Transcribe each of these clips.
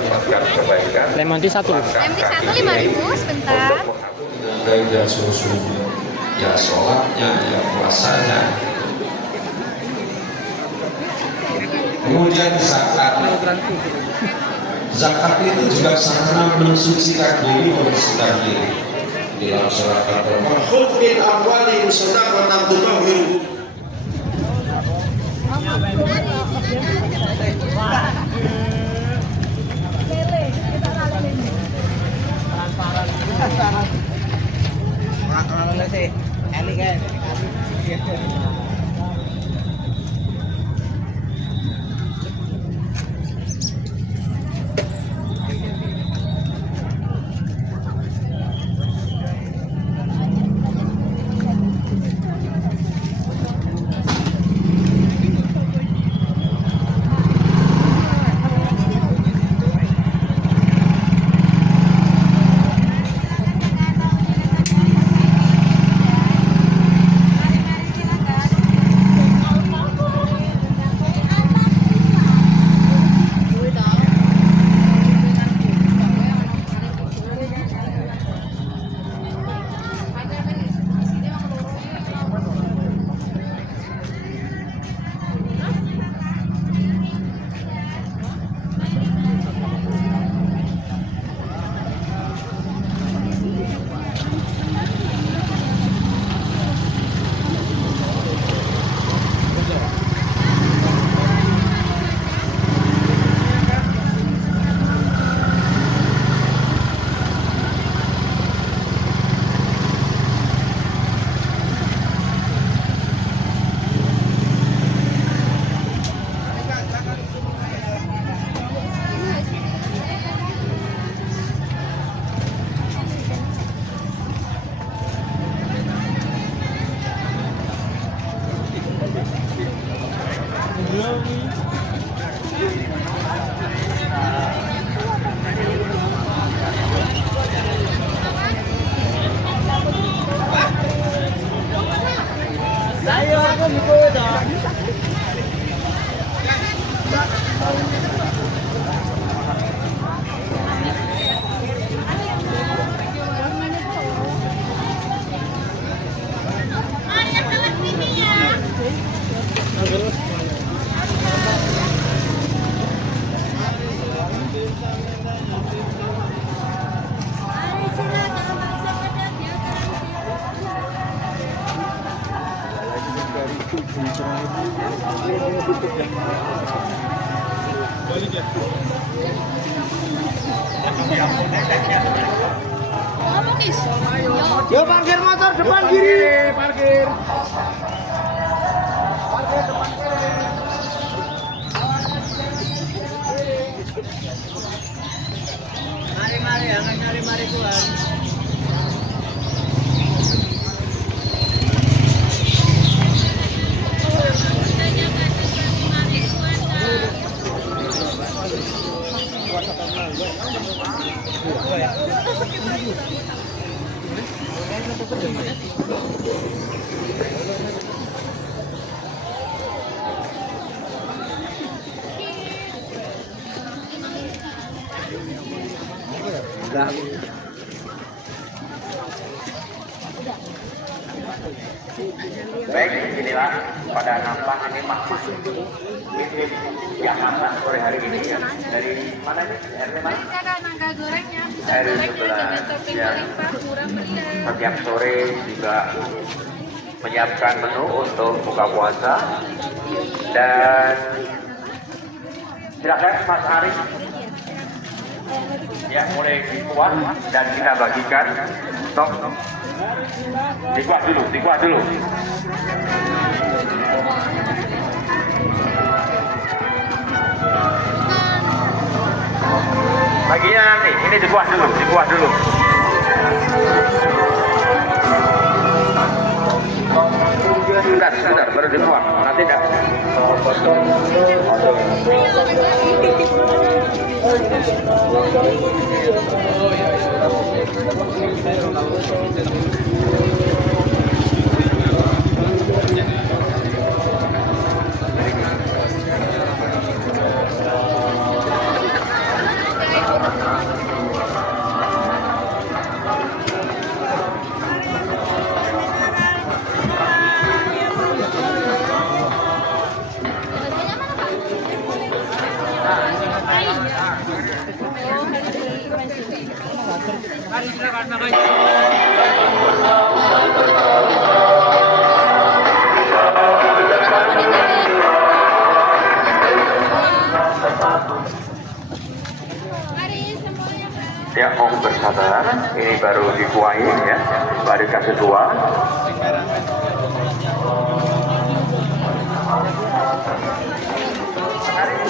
mendapatkan kebaikan. Lemon tea 1. Lemon tea 1 5.000 sebentar. Gaya susunya, ya sholatnya, ya puasanya. Kemudian zakat. Zakat itu juga sarana mensucikan diri, membersihkan diri. Di dalam surat Al-Qur'an, "Khudh min amwalihim shadaqatan tutahhiruhum." Yo parkir motor depan kiri. Parkir. Parkir depan kiri. Mari ya, mari Tuhan. Baik, inilah pada nampak ini Pak Mimin yang masak sore hari ini ya. Dari mana ini? RW mana? Ada nangka gorengnya, bisa RW gorengnya dengan 11 topping ya. melimpah, murah meriah. Setiap sore juga menyiapkan menu untuk buka puasa. Dan silakan Mas Arif ya, mulai dikuat dan kita bagikan. Stop. Dikuat dulu. Baginya nanti, ini dikuat dulu. Sebentar, baru dikuat. Nanti enggak. Mari semuanya. Ya, mohon bersabar. Ini baru dikuai ya. Baris kedua. Berapa ini?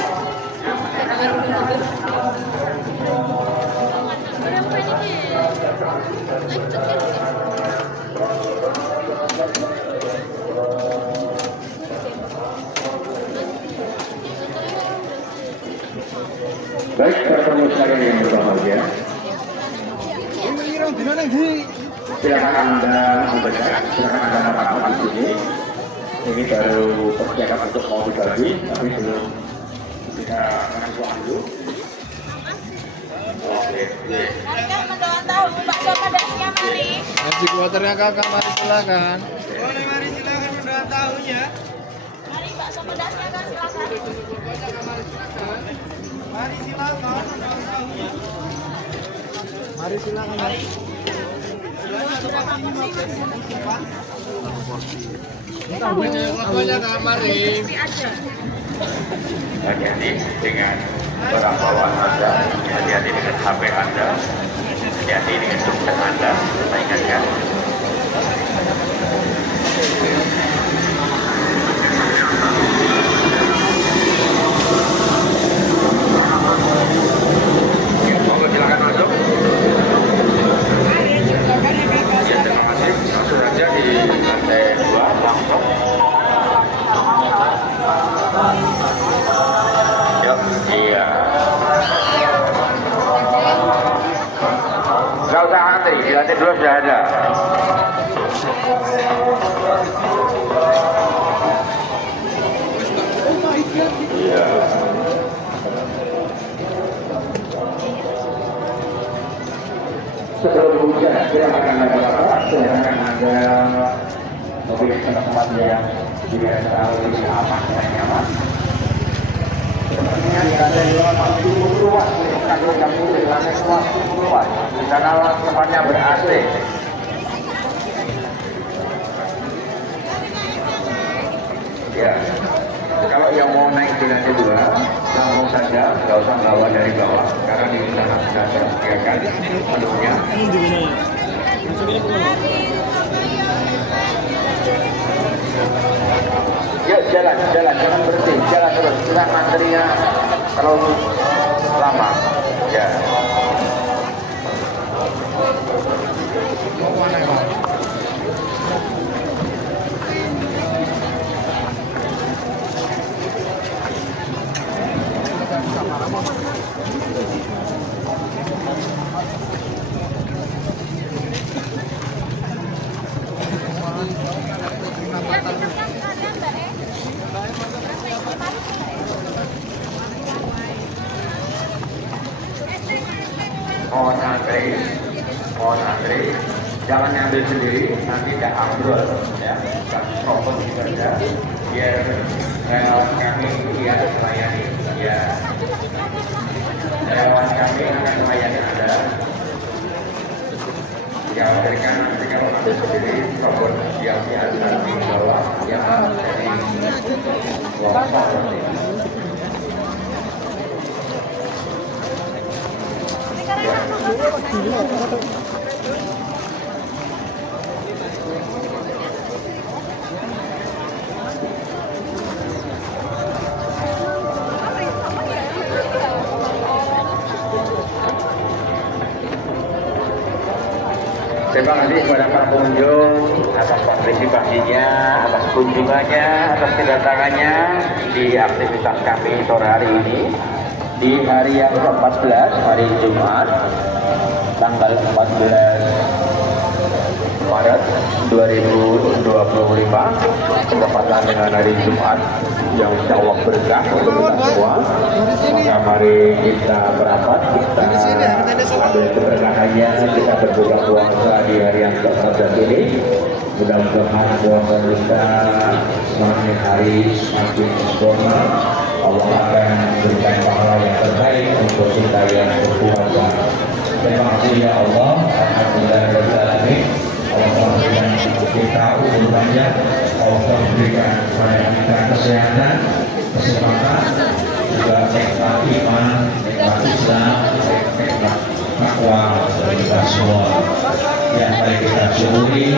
Lanjut ya. Baik, pertemuan sekalian yang berbahagia. Silakan Anda membaca, silakan Anda mengatakan di sini. Ini baru persiapan untuk mau dibagi, tapi belum kita mengajukan dulu. Oke, Kakak mendoan tahu bakso pedasnya mari. Nasi kuaternya kakak, mari silakan. Mari bakso pedasnya kan silakan. Mari silakan. Mari. hati-hati dengan barang bawaan Anda, hati-hati dengan HP Anda, hati-hati dengan dompet Anda. Saya ingatkan. Ya, monggo silakan masuk. Ya, terima kasih. Langsung saja di lantai 2 langsung. Yuk, iya. Gak usah antri, di lantai 2 sudah ada. Iya. Sebelum hujan, silakan ada bapak, silakan ada mobil tempat yang biasa lebih aman dan nyaman. Sepertinya di lantai 2 masih cukup luas, kalau kamu di lantai 2 cukup luas. Di sana tempatnya ber-AC. Ya, kalau yang mau naik di lantai 2, langsung saja, nggak usah bawa dari bawah, karena di sana sudah tersediakan menunya. Yuk jalan, jangan berhenti, jalan terus. Kita antrinya terlalu lama. Ya. Mohon antri, jangan ngambil sendiri, nanti tidak ambrol, ya, kasih propon saja, biar relawan kami yang melayani, ya, relawan kami akan melayani Anda. Jika dari kanan, jika mengambil sendiri, propon yang biasa di bawah, yang dari kelompok seperti ini. Terima kasih kepada para pengunjung atas partisipasinya, atas kunjungannya, atas kedatangannya di aktivitas kami sore hari ini di hari yang ke-14, hari Jumat, tanggal 14 Maret 2025, bertepatan dengan hari Jumat yang insya Allah berkah untuk kita semua. Maka mari kita berapat, kita ambil keberkahannya, kita berbuka puasa di hari yang ke-14 ini. Mudah-mudahan puasa kita semakin hari semakin sempurna. Allah akan memberikan pahala yang terbaik untuk kita yang berpuasa. Terima kasih ya Allah. Allah berikan kepada kita kesehatan, kesempatan, juga nikmat iman, nikmat Islam, nikmat takwa dari kita semua yang baik kita syukuri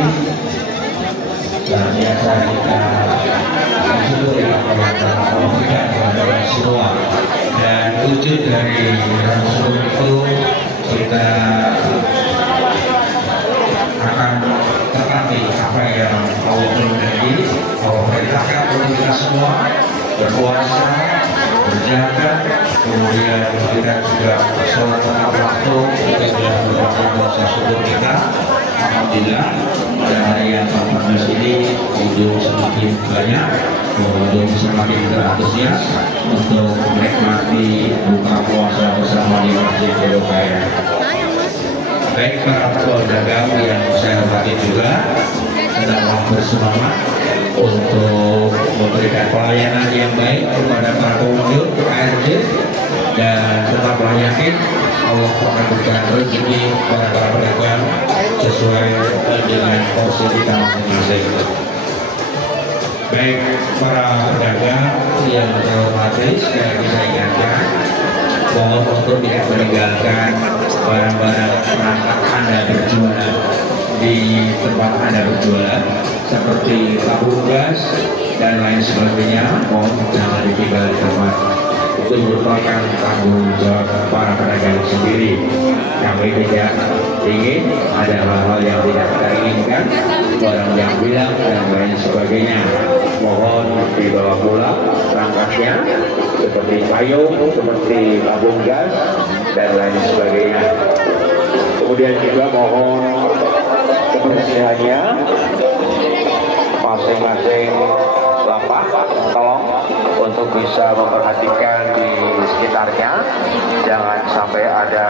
dan biasa kita mensyukuri apa yang telah Allah berikan kepada kita semua. Dan wujud dari Rasul itu kita akan tepati apa yang Allah berjanji, Allah perintahkan untuk kita semua berpuasa, berjaga, kemudian kita juga sholat tepat waktu, kita juga berbuat dosa syukur kita. Alhamdulillah pada hari yang ke-14 ini pengunjung semakin banyak, pengunjung semakin berantusias untuk menikmati buka puasa bersama di Masjid Barokah. Baik para pedagang yang saya hormati juga sedang bersemangat untuk memberikan pelayanan yang baik kepada para pengunjung ARJ, dan tetaplah yakin Allah akan berikan rezeki kepada para pedagang sesuai dengan porsi kita masing-masing. Baik para pedagang yang saya hormati, sekali lagi saya ingatkan mohon untuk tidak meninggalkan barang-barang perangkat Anda berjualan di tempat Anda berjualan seperti tabung gas dan lain sebagainya, mohon jangan ditinggal di tempat. Itu merupakan tanggung jawab para pedagang sendiri. Kami tidak ingin ada hal-hal yang tidak kita inginkan, barang yang hilang dan lain sebagainya. Mohon dibawa pulang perangkatnya seperti payung, seperti tabung gas dan lain sebagainya. Kemudian juga mohon kebersihannya masing-masing lapak tolong untuk bisa memperhatikan di sekitarnya, jangan sampai ada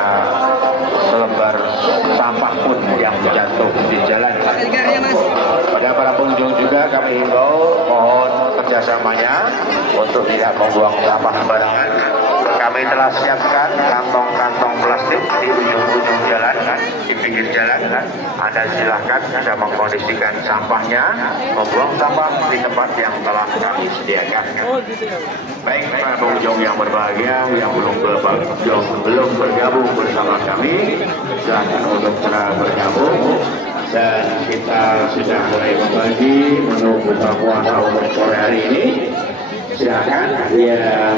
selembar sampah pun yang jatuh di jalan. Pada para pengunjung juga kami himbau mohon kerjasamanya untuk tidak membuang sampah sembarangan. Kami telah siapkan kantong-kantong plastik di ujung-ujung jalan, di pinggir jalan. Anda silahkan Anda mengkondisikan sampahnya, membuang sampah di tempat yang telah kami sediakan. Baik para pengunjung yang berbahagia, yang belum bergabung bersama kami, silakan untuk segera bergabung. Dan kita sudah mulai membagi menu buka puasa untuk sore hari ini. Silakan yang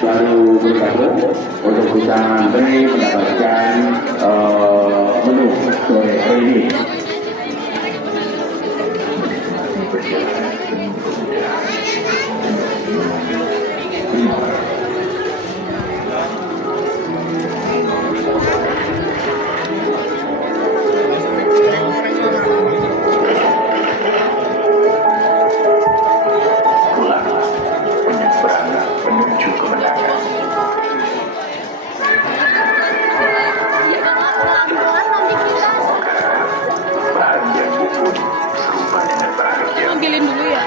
baru bergabung untuk bisa antri mendapatkan menu sore hari ini. Ambilin dulu ya.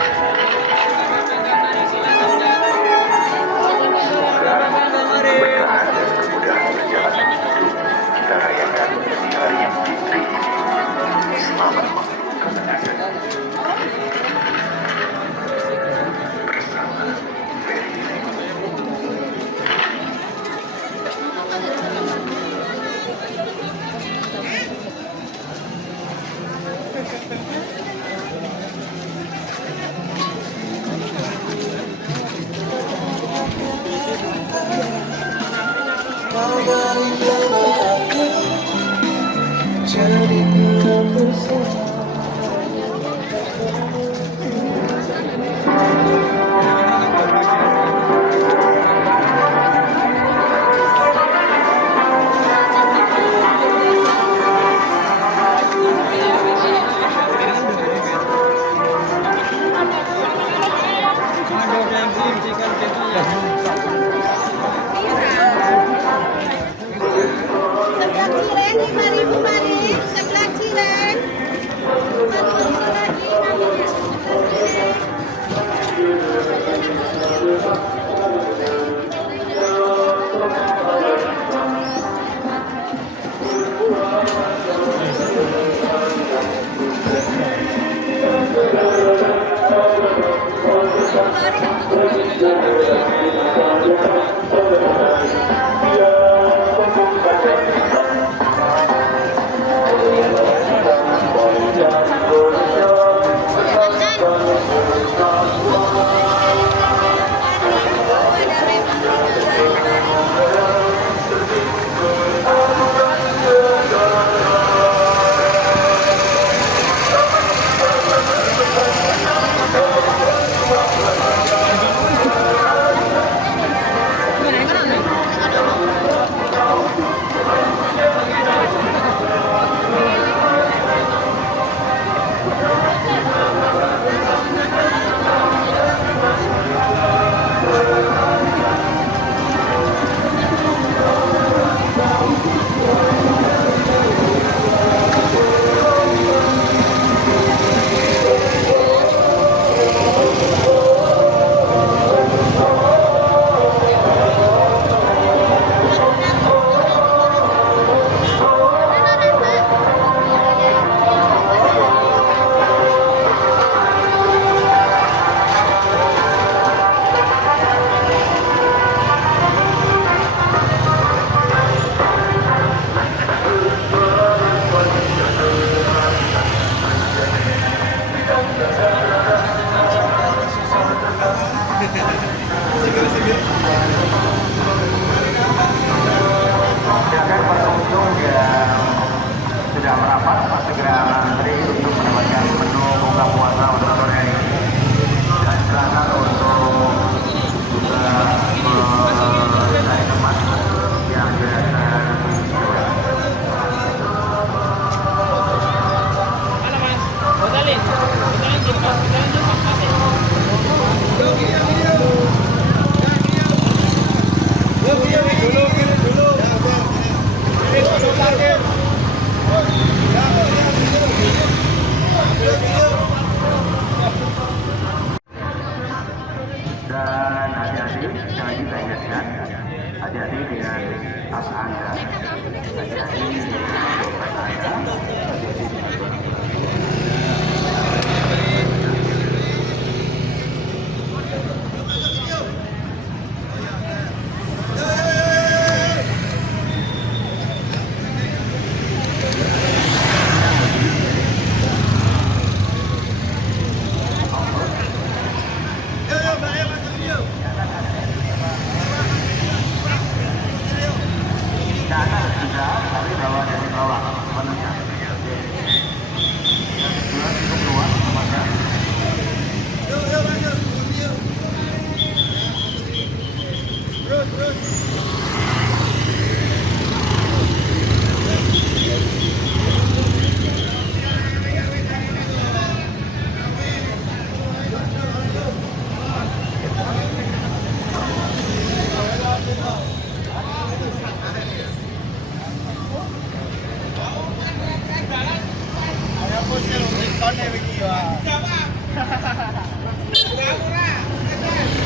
hati-hati, sekali lagi saya ingatkan, hati-hati dengan tas Anda, hati-hati dengan dompet Anda, hati-hati dengan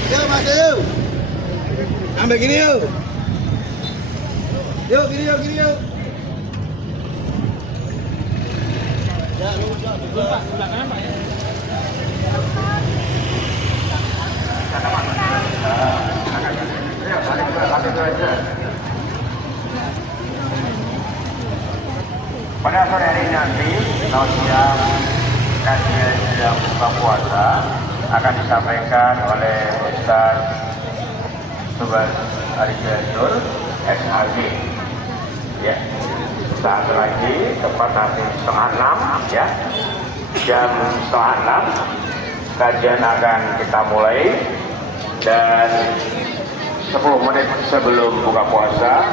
Yuk mas yuk. Ambil gini yuk. Yuk gini yuk gini yuk. Ya lu Pak sebelah kanan Pak ya. Pada sore hari nanti, siang kajian sedang buka puasa akan disampaikan oleh Ustaz Subhan Arijanur SHG. Ya, saat lagi tepat nanti 5:30 ya, jam 5:30 kajian akan kita mulai dan 10 menit sebelum buka puasa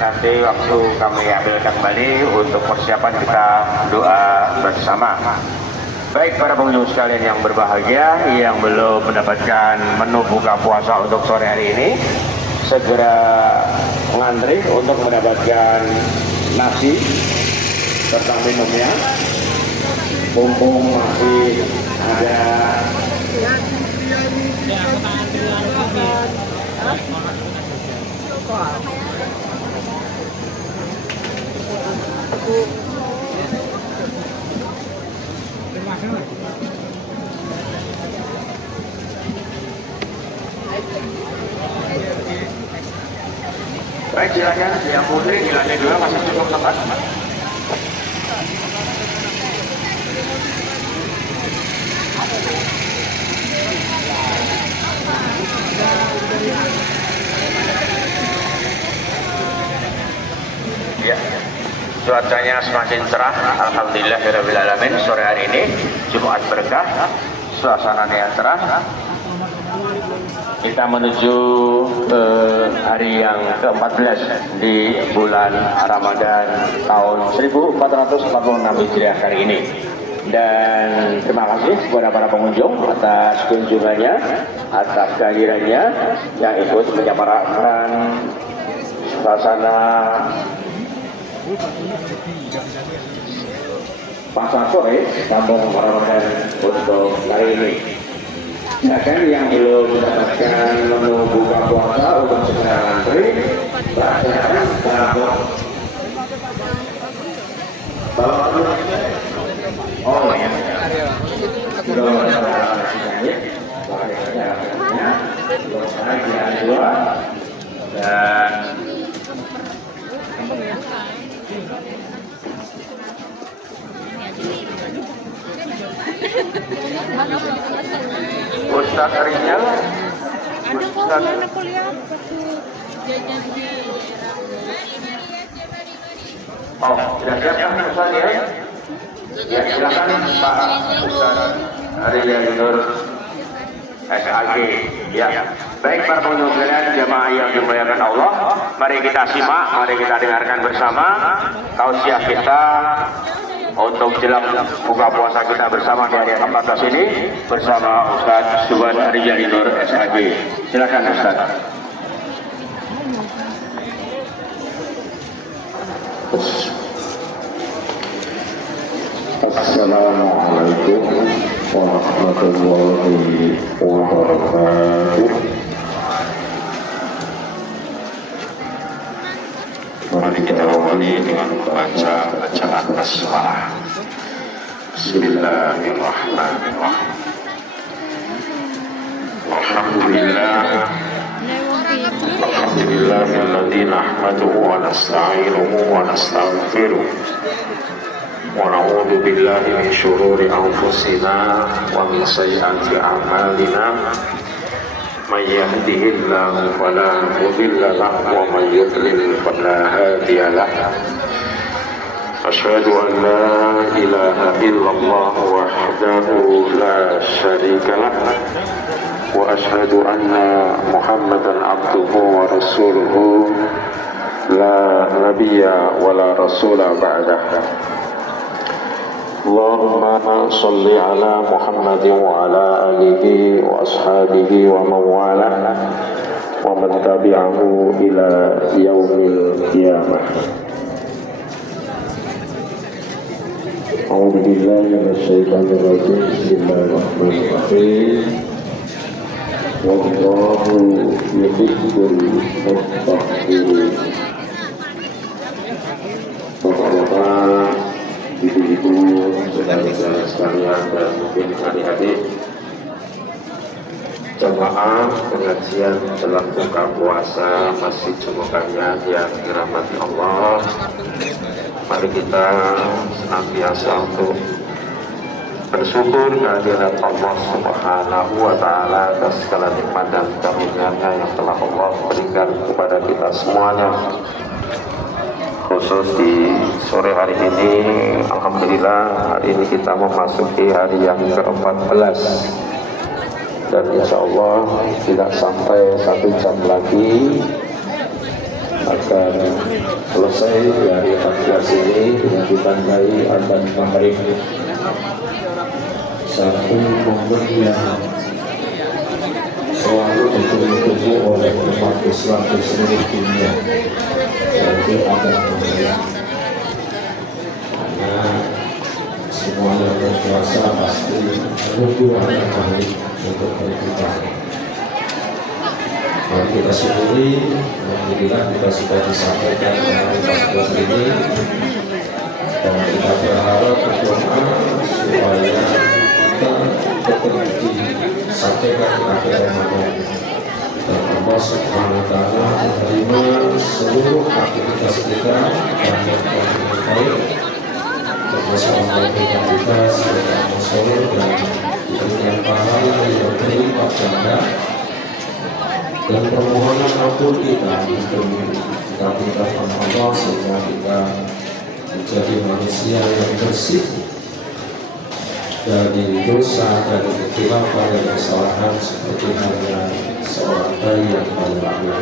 nanti waktu kami ambil kembali untuk persiapan kita doa bersama. Baik para pengunjung sekalian yang berbahagia yang belum mendapatkan menu buka puasa untuk sore hari ini, segera mengantri untuk mendapatkan nasi serta minumnya. Mumpung masih ada baik, silakan yang putri di lantai 2 masih cukup tempat. Ya, cuacanya semakin cerah, alhamdulillahirrahmanirrahim. Sore hari ini Jumat berkah, suasananya yang cerah. Kita menuju ke hari yang ke-14 di bulan Ramadan tahun 1446 Hijriah kali ini. Dan terima kasih kepada para pengunjung atas kunjungannya, atas kehadirannya yang ikut menyemarakan suasana pasar sore Kampung Ramadan untuk kali ini. Silakan yang belum mendapatkan menu buka puasa untuk segera antri, silakan bawa. Oh ya. Dan Ustaz Rizal, Ustaz oh, sudah siap kan Ustaz ya? Ya, silakan Pak Ustaz Arijanur SHG. Ya, baik para pengunjung sekalian, jamaah yang dimuliakan Allah, mari kita simak, mari kita dengarkan bersama tausiah kita untuk jelang buka puasa kita bersama di hari ke-14 ini bersama Ustaz Subhan Arijanur SHG. Silakan Ustaz. Assalamualaikum warahmatullahi wabarakatuh. membaca bacaan basmalah. Bismillahirrahmanirrahim. Alhamdulillahilladzi nahmaduhu wa nasta'inuhu wa nastaghfiruh wa na'udzu billahi min syururi anfusina wa min sayyiati a'malina. Man yahdihillahu fala mudilla lahu wa man yudlil fala hadiya lahu. Asyhadu an la ilaha illallah wahdahu la syarika lahu wa asyhadu anna Muhammadan abduhu wa rasuluhu la nabiyya wa la rasula ba'dah. Allahumma salli ala Muhammadin wa ala alihi wa ashabihi wa mawalah wa man tabi'ahu ila yaumil qiyamah. A'udzu billahi minasyaitonir rajim. Bismillahirrahmanirrahim. Wallahu yuhibbul muttaqin. Bapak-bapak, ibu-ibu, saudara-saudara sekalian, dan mungkin adik-adik jamaah pengajian dalam buka puasa Masjid Jumukanya yang dirahmati Allah. Mari kita senantiasa untuk bersyukur kehadirat Allah Subhanahu wa Ta'ala atas segala nikmat dan karunia-Nya yang telah Allah berikan kepada kita semuanya. Khusus di sore hari ini, alhamdulillah hari ini kita memasuki hari yang ke-14 dan insya Allah tidak sampai 1 jam lagi akan selesai dari 14 ini dengan ditandai adzan maghrib. Satu momen yang selalu ditunggu-tunggu oleh umat Islam di seluruh dunia, yaitu adzan maghrib. Karena semua yang berpuasa pasti menunggu adzan maghrib untuk beribadah. Mari kita syukuri, alhamdulillah kita sudah disampaikan hari 14 ini, dan kita berharap berdoa supaya kita tetap disampaikan di akhir Ramadan, dan Allah Subhanahu wa Ta'ala menerima seluruh aktivitas kita dan yang baik, termasuk memberikan kita sebagai masyarakat dan diberikan pahala yang berlipat ganda. Dan permohonan ampun kita untuk kita Allah sehingga kita menjadi manusia yang bersih dari dosa, dari kekhilafan dan kesalahan seperti halnya seorang bayi yang baru lahir.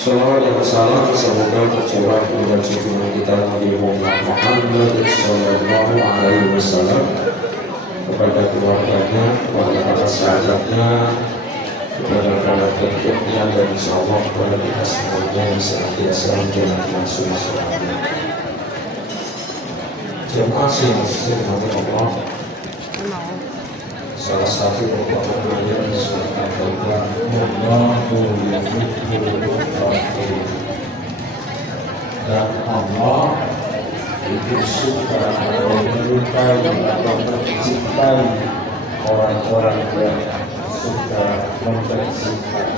Salawat dan salam semoga tercurah kepada junjungan kita Nabi Muhammad Sallallahu Alaihi Wasallam, kepada keluarganya, kepada sahabatnya, kepada para pengikutnya, dan insyaallah kepada kita semuanya yang senantiasa menjalankan masuk surga. Jemaah yang Allah, salah satu pokok ayat surat Al-Baqarah, Allahu yuhibbul muttaqin, dan Allah itu suka atau menyukai atau mencintai orang-orang yang suka membersihkan.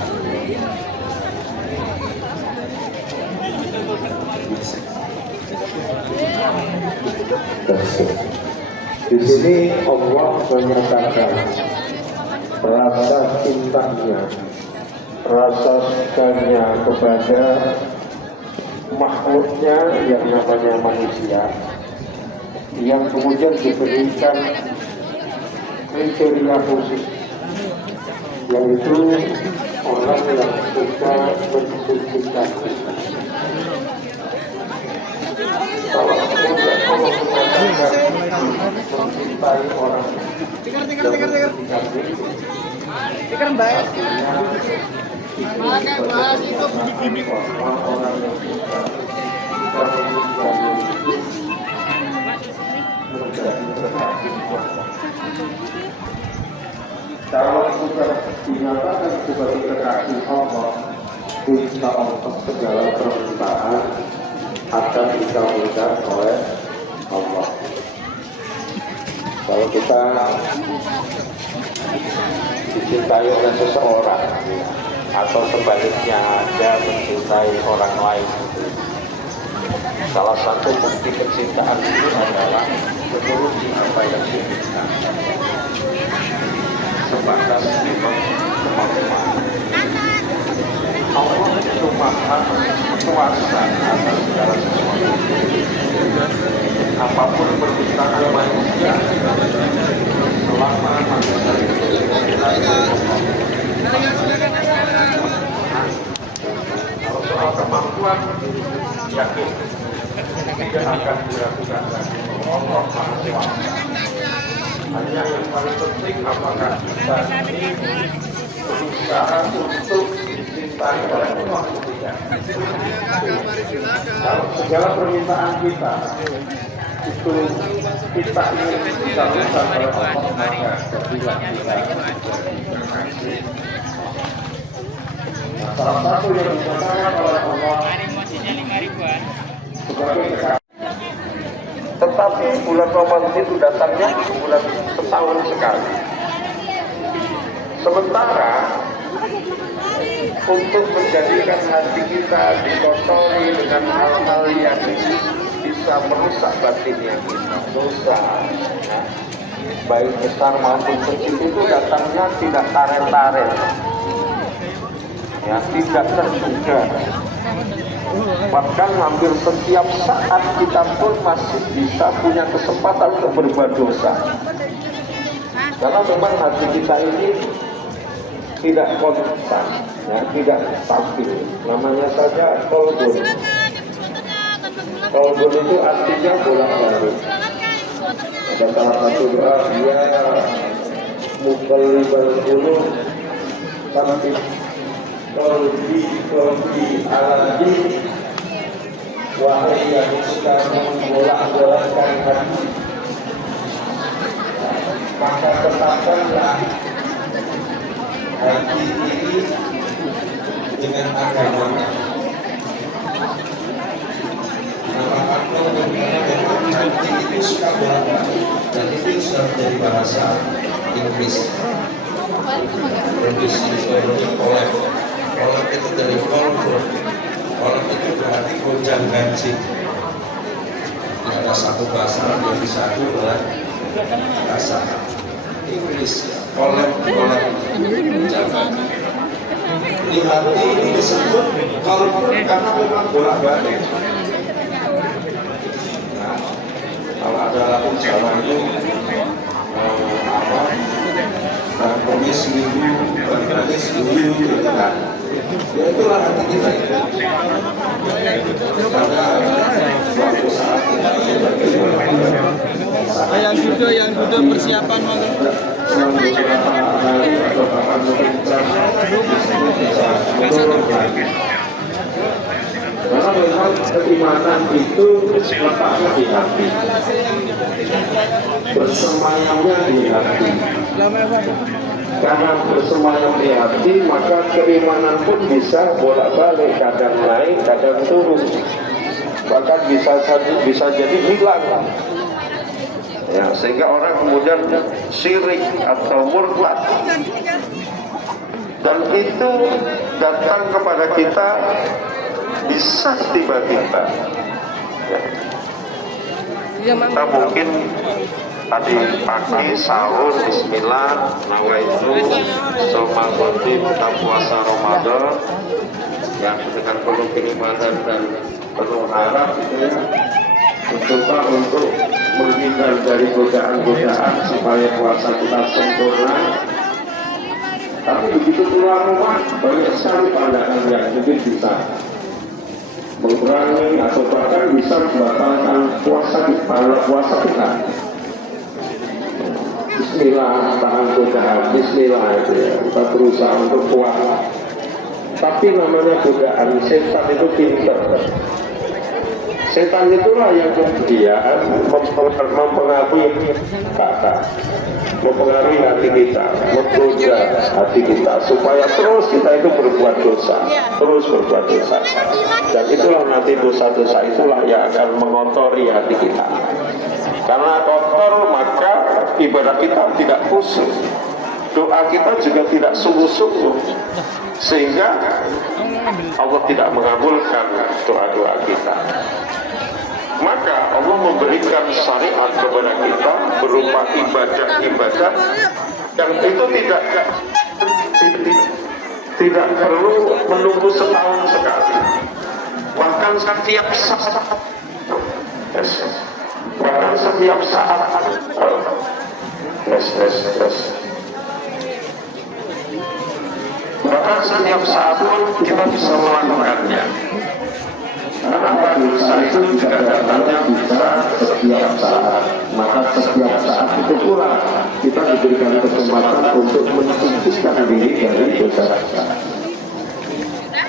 Di sini Allah menyatakan rasa cintanya, rasa sukanya kepada makhluknya yang namanya manusia, yang kemudian diberikan kriteria khusus, yaitu orang yang suka mensucikan. Kalau kemudian Allah mencintai orang Tikar baik. Pakai bahas itu begini. Orang yang kalau sudah dinyatakan sebagai kekasih Allah, insya Allah segala permintaan akan dikabulkan oleh Allah. Kalau kita dicintai oleh seseorang atau sebaliknya dia mencintai orang lain, salah satu bukti kecintaan itu adalah menuruti apa yang diinginkan, sebatas kemampuan. Allah itu maha kuasa atas segala sesuatu. Apapun permintaan manusia, selama manusia kalau soal kemampuan, yakin tidak akan diragukan lagi. Allah maha kuasa. Hanya yang paling penting apakah kita ini berusaha untuk dicintai oleh Allah atau tidak. Kalau segala permintaan kita itu kita ingin dikabulkan oleh Allah, maka jadilah kita berkasih. Nah, salah satu yang dikatakan oleh Allah sebagai kekasih. Tetapi bulan Ramadan itu datangnya bulan setahun sekali. Sementara untuk menjadikan hati kita dikotori dengan hal-hal yang bisa merusak batinnya kita, dosa, ya, baik besar maupun kecil, itu datangnya tidak taret-taret, ya, tidak terduga. Bahkan hampir setiap saat kita pun masih bisa punya kesempatan untuk berbuat dosa. Karena memang hati kita ini tidak konstan, ya, tidak stabil. Namanya saja kolbun. Kolbun itu artinya bolak-balik. Ada salah satu doa, dia muqallibal qulub tapi kolbi aladi, wahai yang suka membolak-balikkan hati, maka tetapkanlah hati ini dengan agama. Nama aku memang hati itu suka bolak-balik, dan itu sudah menjadi bahasa Inggris. Inggris itu kolab. Kolab itu dari kolab. Kolab itu berarti gonjang ganjing. Ada satu bahasa yang disatu oleh bahasa Inggris. Kolab gonjang ganjing. Di hati ini disebut kolab karena memang bolak-balik. Nah, kalau ada lagu Jawa itu komis minggu, komis minggu, gitu kan? Ya itulah hati kita itu. Karena suatu saat kita yang duduk persiapan mau. Karena memang keimanan itu letaknya di hati, bersemayamnya di hati. Karena bersemayam di hati, maka keimanan pun bisa bolak-balik, kadang naik, kadang turun, bahkan bisa jadi hilang. Ya, sehingga orang kemudian syirik atau murtad, dan itu datang kepada kita bisa tiba-tiba. Ya. Kita mungkin tadi pagi sahur bismillah nawaitu shomal khotib buka puasa Ramadan yang dengan penuh keimanan dan penuh harap, gitu ya, mencoba untuk menghindar dari godaan-godaan supaya puasa kita sempurna. Tapi begitu keluar rumah banyak sekali pandangan yang mungkin bisa mengurangi atau bahkan bisa membatalkan puasa kita. Bismillah, tahan godaan, bismillah itu ya, kita berusaha untuk puasa. Tapi namanya godaan, setan itu pintar. Setan itulah yang kemudian mempengaruhi kata. mempengaruhi hati kita, menggoda hati kita supaya terus kita itu berbuat dosa, terus berbuat dosa. Dan itulah nanti dosa-dosa itulah yang akan mengotori hati kita. Karena kotor maka ibadah kita tidak khusyuk, doa kita juga tidak sungguh-sungguh, sehingga Allah tidak mengabulkan doa-doa kita. Maka Allah memberikan syariat kepada kita berupa ibadah-ibadah yang itu tidak perlu menunggu setahun sekali, bahkan setiap saat, bahkan setiap saat, bahkan setiap saat pun kita bisa melakukannya. Karena dosa itu juga datangnya bisa setiap saat, maka setiap saat itu pula kita diberikan kesempatan untuk mensucikan diri dari dosa-dosa.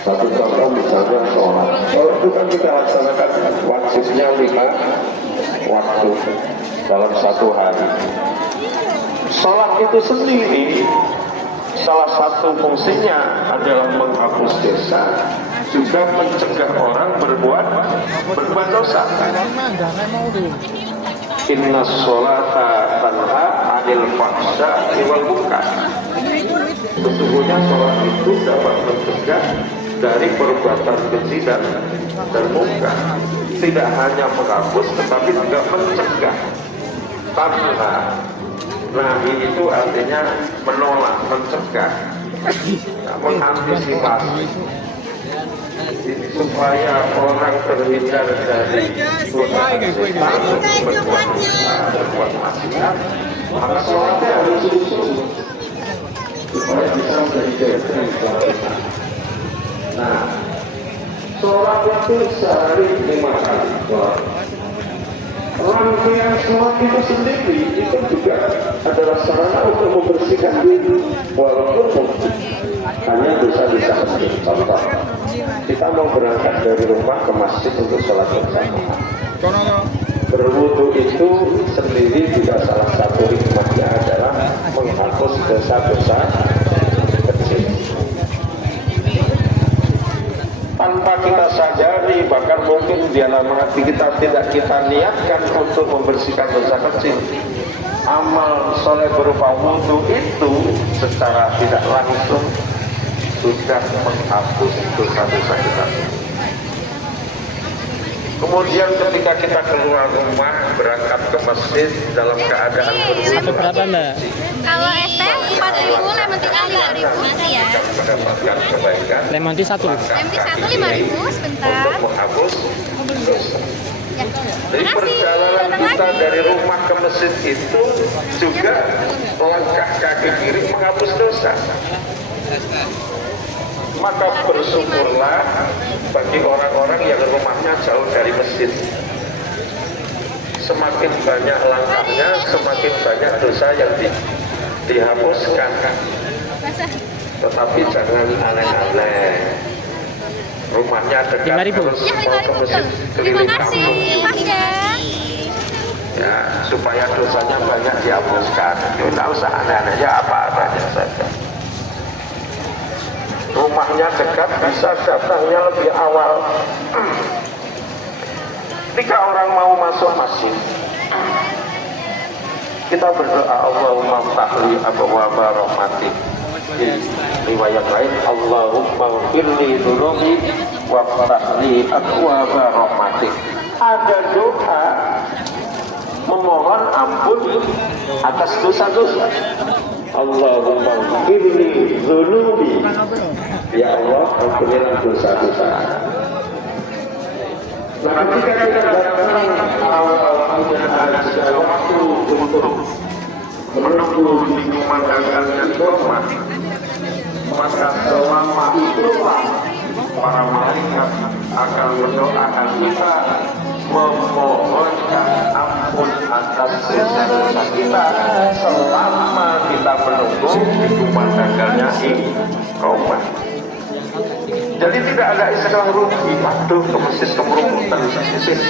Satu contoh misalnya sholat. Sholat itu kan kita laksanakan wajibnya 5 waktu dalam satu hari. Sholat itu sendiri salah satu fungsinya adalah menghapus dosa, juga mencegah orang berbuat dosa. Inna sholata tanha 'anil fahsya'i wal munkar. Sesungguhnya sholat itu dapat mencegah dari perbuatan keji dan munkar. Tidak hanya menghapus tetapi juga mencegah. Tanha, nahi itu artinya menolak, mencegah, mengantisipasi supaya orang terhindar dari godaan setan, berbuat maksiat. Maka sholatnya harus sungguh-sungguh supaya bisa menjadi jalan kita. Nah, sholat itu sehari 5 kali. Rangkaian sholat itu sendiri itu juga adalah sarana untuk membersihkan diri, walaupun hanya dosa-dosa kecil. Contoh, kita mau berangkat dari rumah ke masjid untuk sholat bersama. Berwudu itu sendiri juga salah satu hikmahnya adalah menghapus dosa-dosa kecil. Tanpa kita sadari, bahkan mungkin di dalam hati kita tidak kita niatkan untuk membersihkan dosa kecil, amal soleh berupa wudu itu secara tidak langsung sudah menghapus dosa-dosa kita. Kemudian ketika kita keluar rumah berangkat ke masjid dalam keadaan berwudu, berapa Mbak? Kalau es teh 4.000, lemon tea 5.000 masih ya. mendapatkan kebaikan. Lemon tea 1. Lemon tea 5.000 sebentar. Untuk menghapus dosa. Ya. Jadi perjalanan kita dari rumah ke masjid itu juga langkah kaki kiri menghapus dosa. Maka bersyukurlah bagi orang-orang yang rumahnya jauh dari masjid. Semakin banyak langkahnya, semakin banyak dosa yang dihapuskan. Tetapi jangan aneh-aneh. Rumahnya dekat, 5.000. terus Ya, mau ke masjid 5.000. Terima keliling kasih, kampung. Mas ya. Ya, supaya dosanya banyak dihapuskan. Tidak usah aneh-aneh, ya apa adanya saja. Rumahnya dekat, bisa datangnya lebih awal. Ketika orang mau masuk masjid, kita berdoa, Allahumma ftahli abwaaba rahmatik. Di riwayat lain, Allahumma ghfirli dzunubi wa ftahli abwaaba rahmatik. Ada doa memohon ampun atas dosa-dosa. Allahumma ghfirli dzunubi, ya Allah ampunilah dosa-dosa. Nah, ketika kita datang awal-awalnya ada waktu untuk menunggu di pemandangan korban, maka selama itulah para malaikat akan mendoakan kita, memohonkan ampun atas dosa-dosa kita selama kita menunggu di pemandangannya korban. Jadi tidak ada istilah rugi, aduh ke masjid kemerubutan,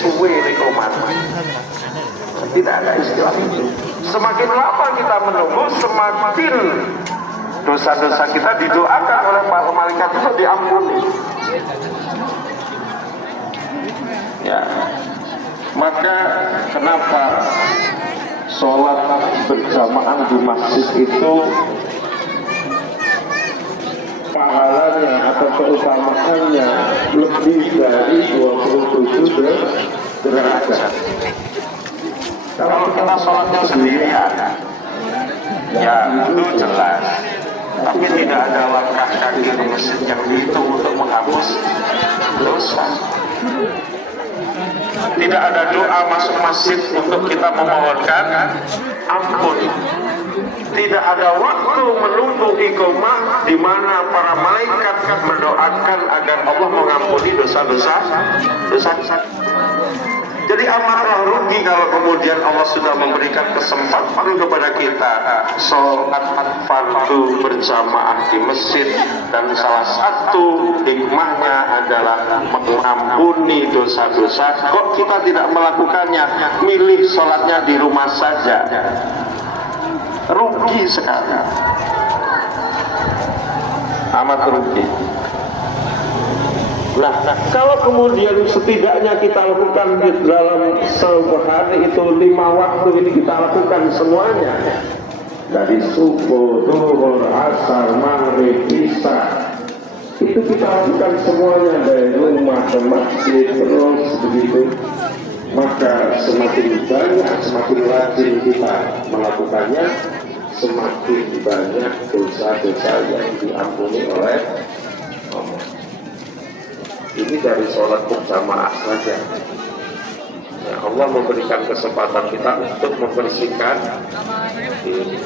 suwe di rumah. Tidak ada istilah itu. Semakin lama kita menunggu, semakin dosa-dosa kita didoakan oleh para malaikat itu diampuni. Ya, maka kenapa sholat berjamaah di masjid itu pahalanya atau keutamaannya lebih dari 27 derajat? Kalau kita sholatnya sendirian, ya itu jelas, tapi tidak ada langkah kaki di masjid yang dihitung untuk menghapus dosa. Tidak ada doa masuk masjid untuk kita memohonkan ampun. Tidak ada waktu menunggu iqamah di mana para malaikat mendoakan agar Allah mengampuni dosa-dosa. Jadi amatlah rugi kalau kemudian Allah sudah memberikan kesempatan kepada kita sholat fardu berjamaah di masjid, dan salah satu hikmahnya adalah mengampuni dosa-dosa. Kok kita tidak melakukannya, milih sholatnya di rumah saja? Rugi sekali, amat rugi. Nah, kalau kemudian setidaknya kita lakukan di dalam sehari itu 5 waktu ini kita lakukan semuanya, dari subuh, zuhur, asar, maghrib, isya, itu kita lakukan semuanya dari rumah ke masjid terus begitu, maka semakin banyak, semakin rajin kita melakukannya, semakin banyak dosa-dosa yang diampuni oleh Allah. Ini dari sholat berjamaah saja. Ya, Allah memberikan kesempatan kita untuk membersihkan diri.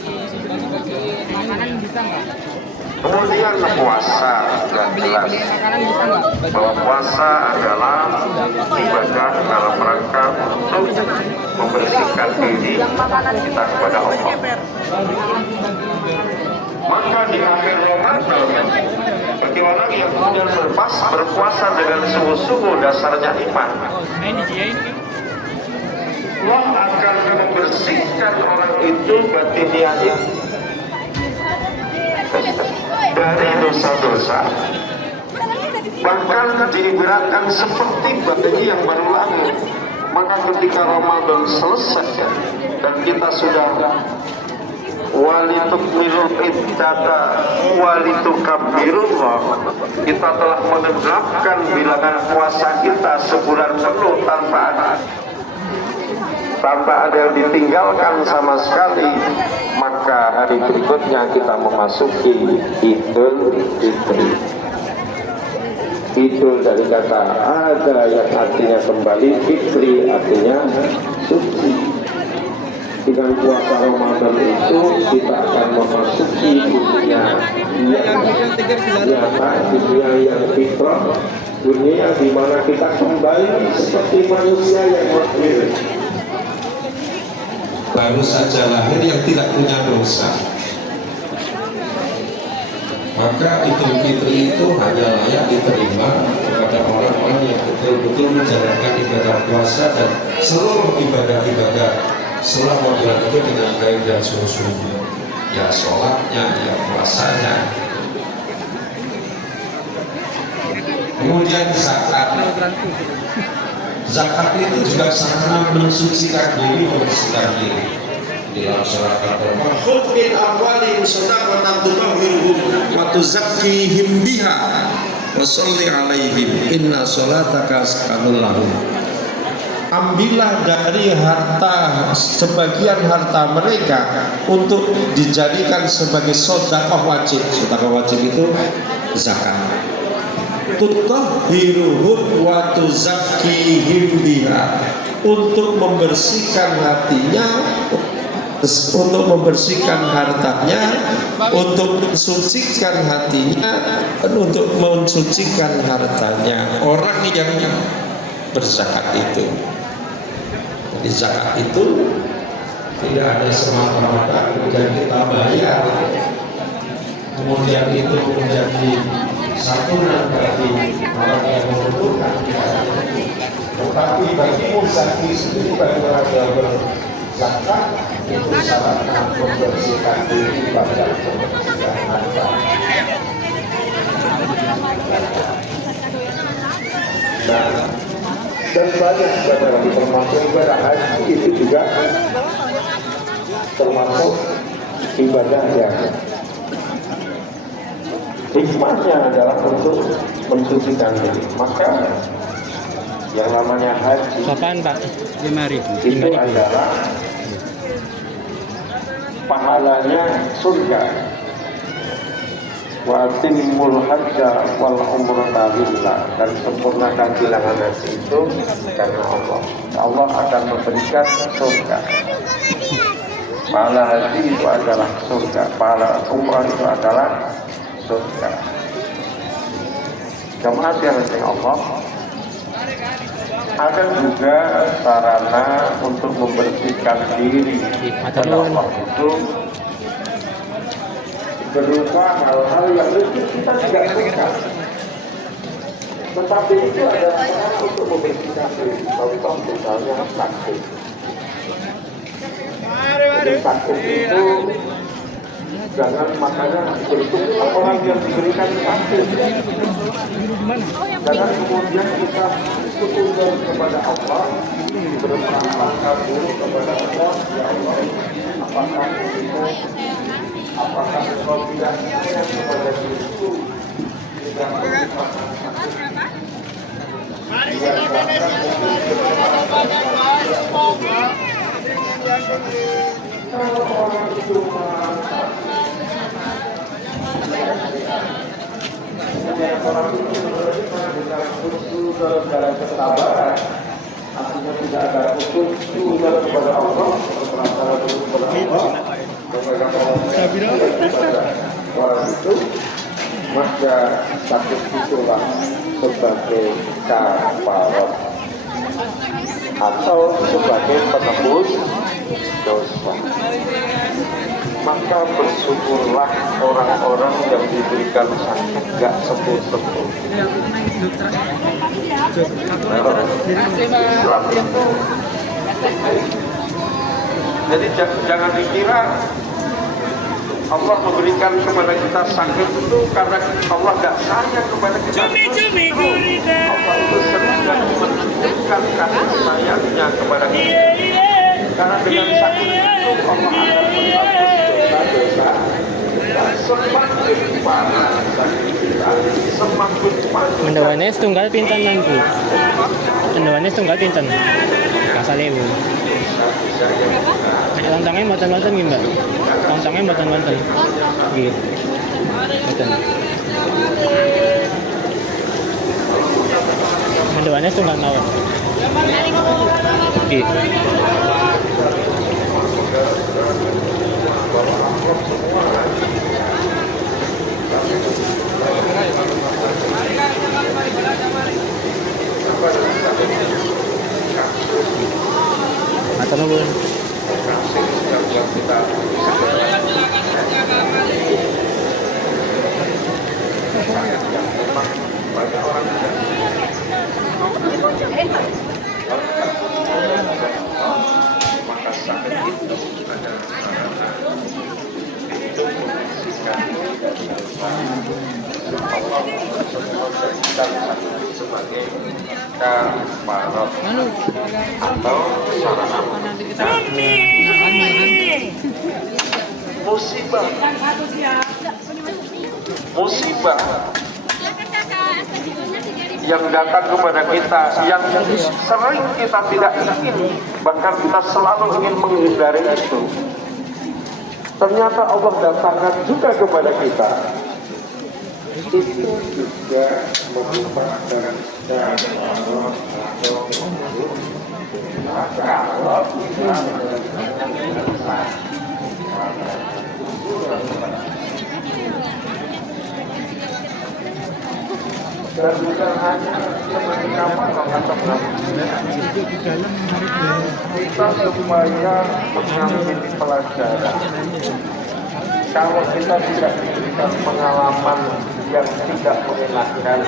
Kemudian puasa, sudah jelas bahwa puasa adalah ibadah dalam rangka untuk membersihkan diri kita kepada Allah. Maka di akhir Ramadan, bagi orang yang kemudian berpuasa dengan sungguh-sungguh, dasarnya iman, Allah akan membersihkan orang itu batiniahnya dari dosa-dosa, bahkan diibaratkan seperti batini yang baru lahir. Maka ketika Ramadan selesai dan kita sudah walitukmilul iddata walitukabbirullah, kita telah menegakkan bilangan puasa kita sebulan penuh tanpa ada yang ditinggalkan sama sekali, maka hari berikutnya kita memasuki Idul Fitri. Idul dari kata ada yang artinya kembali, fitri artinya suci. Dengan puasa Ramadan itu kita akan memasuki dunia yang nyata, dunia yang fitrah, dunia di mana kita kembali seperti manusia yang lahir, baru saja lahir, yang tidak punya dosa. Maka Idul Fitri itu hanya layak diterima kepada orang-orang yang betul-betul menjalankan ibadah puasa dan seluruh ibadah-ibadah selama bulan itu dengan baik dan sungguh-sungguh, ya sholatnya, ya puasanya. Kemudian zakat itu juga sarana mensucikan diri, membersihkan diri. Di dalam surat Al-Qur'an, khudh min amwalihim shadaqatan tutahhiruhum wa tuzakkihim biha wa sholli 'alaihim inna sholataka sakanun lahum. Ambillah dari harta, sebagian harta mereka untuk dijadikan sebagai sedekah wajib. Sedekah wajib itu zakat. Tutahhiruhum wa tuzakkihim biha, untuk membersihkan hatinya, untuk membersihkan hartanya, untuk mensucikan hatinya, dan untuk mensucikan hartanya. Orang yang berzakat itu, jadi zakat itu tidak ada semata-mata kemudian kita bayar, kemudian itu menjadi santunan bagi orang yang membutuhkan, tetapi bagi muzaki sendiri, bagi orang yang berzakat, itu sarana membersihkan diri pada nah, dan banyak ibadah lagi termasuk ibadah haji itu juga termasuk ibadah yang hikmahnya adalah untuk mensucikan diri. Maka yang namanya haji Kapan Pak? 5.000. itu adalah pahalanya surga. Wa atimul hajja wal umrata lillah, dan sempurnakan bilangan haji itu karena Allah. Allah akan memberikan surga. Pahala haji itu adalah surga, pahala umrah itu adalah surga. Jemaah yang disayang Allah, ada juga sarana untuk membersihkan diri karena Allah itu berupa hal-hal yang mungkin kita tidak suka, tetapi itu ada cara untuk membersihkan diri. Contoh misalnya sakit. Jadi sakit itu jangan makanya bersyukur orang yang diberikan sakit. Jangan kemudian kita syukur kepada Allah, berprasangka buruk kepada Allah. Ya Allah, apakah dirimu, apakah engkau tidak sayang kepada diriku? Tidak kalau orang itu dalam kesabaran, artinya tidak ada usul kepada Allah, kepada Allah, kepada orang itu, maka sakit itulah sebagai kafarat atau sebagai penebus dosa. Maka bersyukurlah orang-orang yang diberikan sakit gak sembuh-sembuh. Jadi jangan dikira Allah memberikan kepada kita sakit itu karena Allah gak sayang kepada kita. Allah itu sering menunjukkan kasih sayangnya kepada kita. Karena dengan sakit itu Allah akan menghapus dosa-dosa. Semakin parah sakit kita, semakin parah. Mendawane setunggal pinten lan Bu? Mendawane setunggal pinten? Kasalewu. Nek lontongnya mboten-mboten nggih, Mbak. Lontongnya mboten-mboten. Nggih. Mboten. Mendawane setunggal mawon. Nggih. Matur nuwun. Sebagai kafarat atau sarana musibah yang datang kepada kita, yang sering kita tidak ingin, bahkan kita selalu ingin menghindari itu. Ternyata Allah datangkan juga kepada kita. Itu juga merupakan cara atau kalau kita dan bukan hanya seperti kapal atau kita supaya mengambil pelajaran. Kalau kita tidak diberikan pengalaman yang tidak menyenangkan,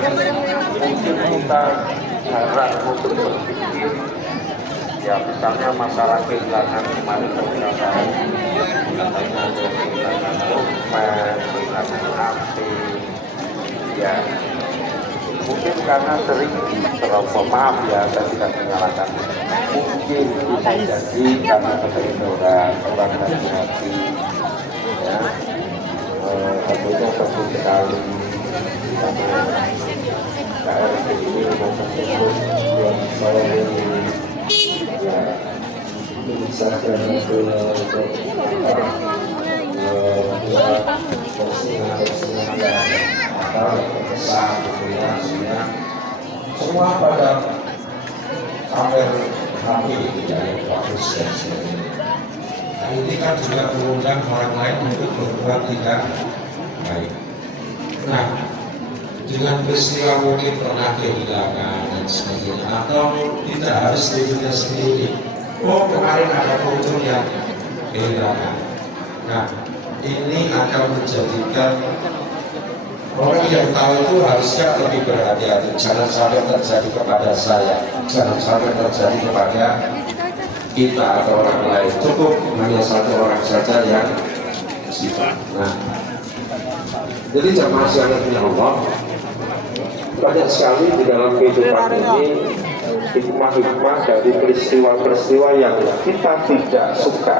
mungkin kita jarang untuk berpikir Ya misalnya masalah kehilangan kemarin kehilangan dompet, kehilangan HP, ya mungkin karena sering terlalu maaf ya, saya tidak menyalahkan. Mungkin bisa jadi karena keteledoran orang hati-hati, ya tentunya penting sekali karena KRT ini membentuk yang saya ya bisa semua pada hampir dari waktu nah, ini kan juga mengundang orang lain untuk berbuat tidak baik. Nah, dengan peristiwa mungkin pernah kehilangan dan sebagainya, atau tidak harus dirinya sendiri. Oh, kemarin ada foto yang kehilangan. Nah, ini akan menjadikan orang yang tahu itu harusnya lebih berhati-hati. Jangan sampai terjadi kepada saya, jangan sampai terjadi kepada kita atau orang lain. Cukup hanya satu orang saja yang sifat. Nah, jadi jamaah sekalian Allah, banyak sekali di dalam kehidupan ini hikmah-hikmah dari peristiwa-peristiwa yang kita tidak suka,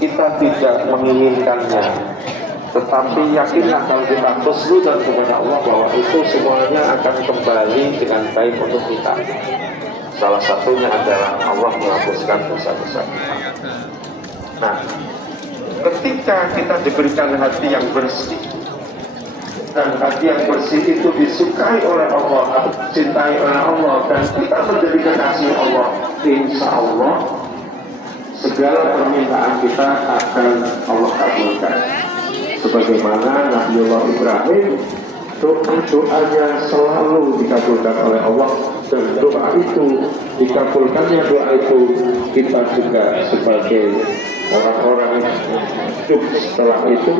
kita tidak menginginkannya, tetapi yakinlah kalau kita husnudzon kepada Allah bahwa itu semuanya akan kembali dengan baik untuk kita. Salah satunya adalah Allah menghapuskan dosa-dosa kita. Nah, ketika kita diberikan hati yang bersih, dan hati yang bersih itu disukai oleh Allah, cintai oleh Allah, dan kita menjadi kekasih Allah, insya Allah segala permintaan kita akan Allah kabulkan. Sebagaimana Nabiullah Ibrahim, doa-doanya selalu dikabulkan oleh Allah, dan doa itu dikabulkannya doa itu kita juga sebagai orang-orang yang hidup setelah itu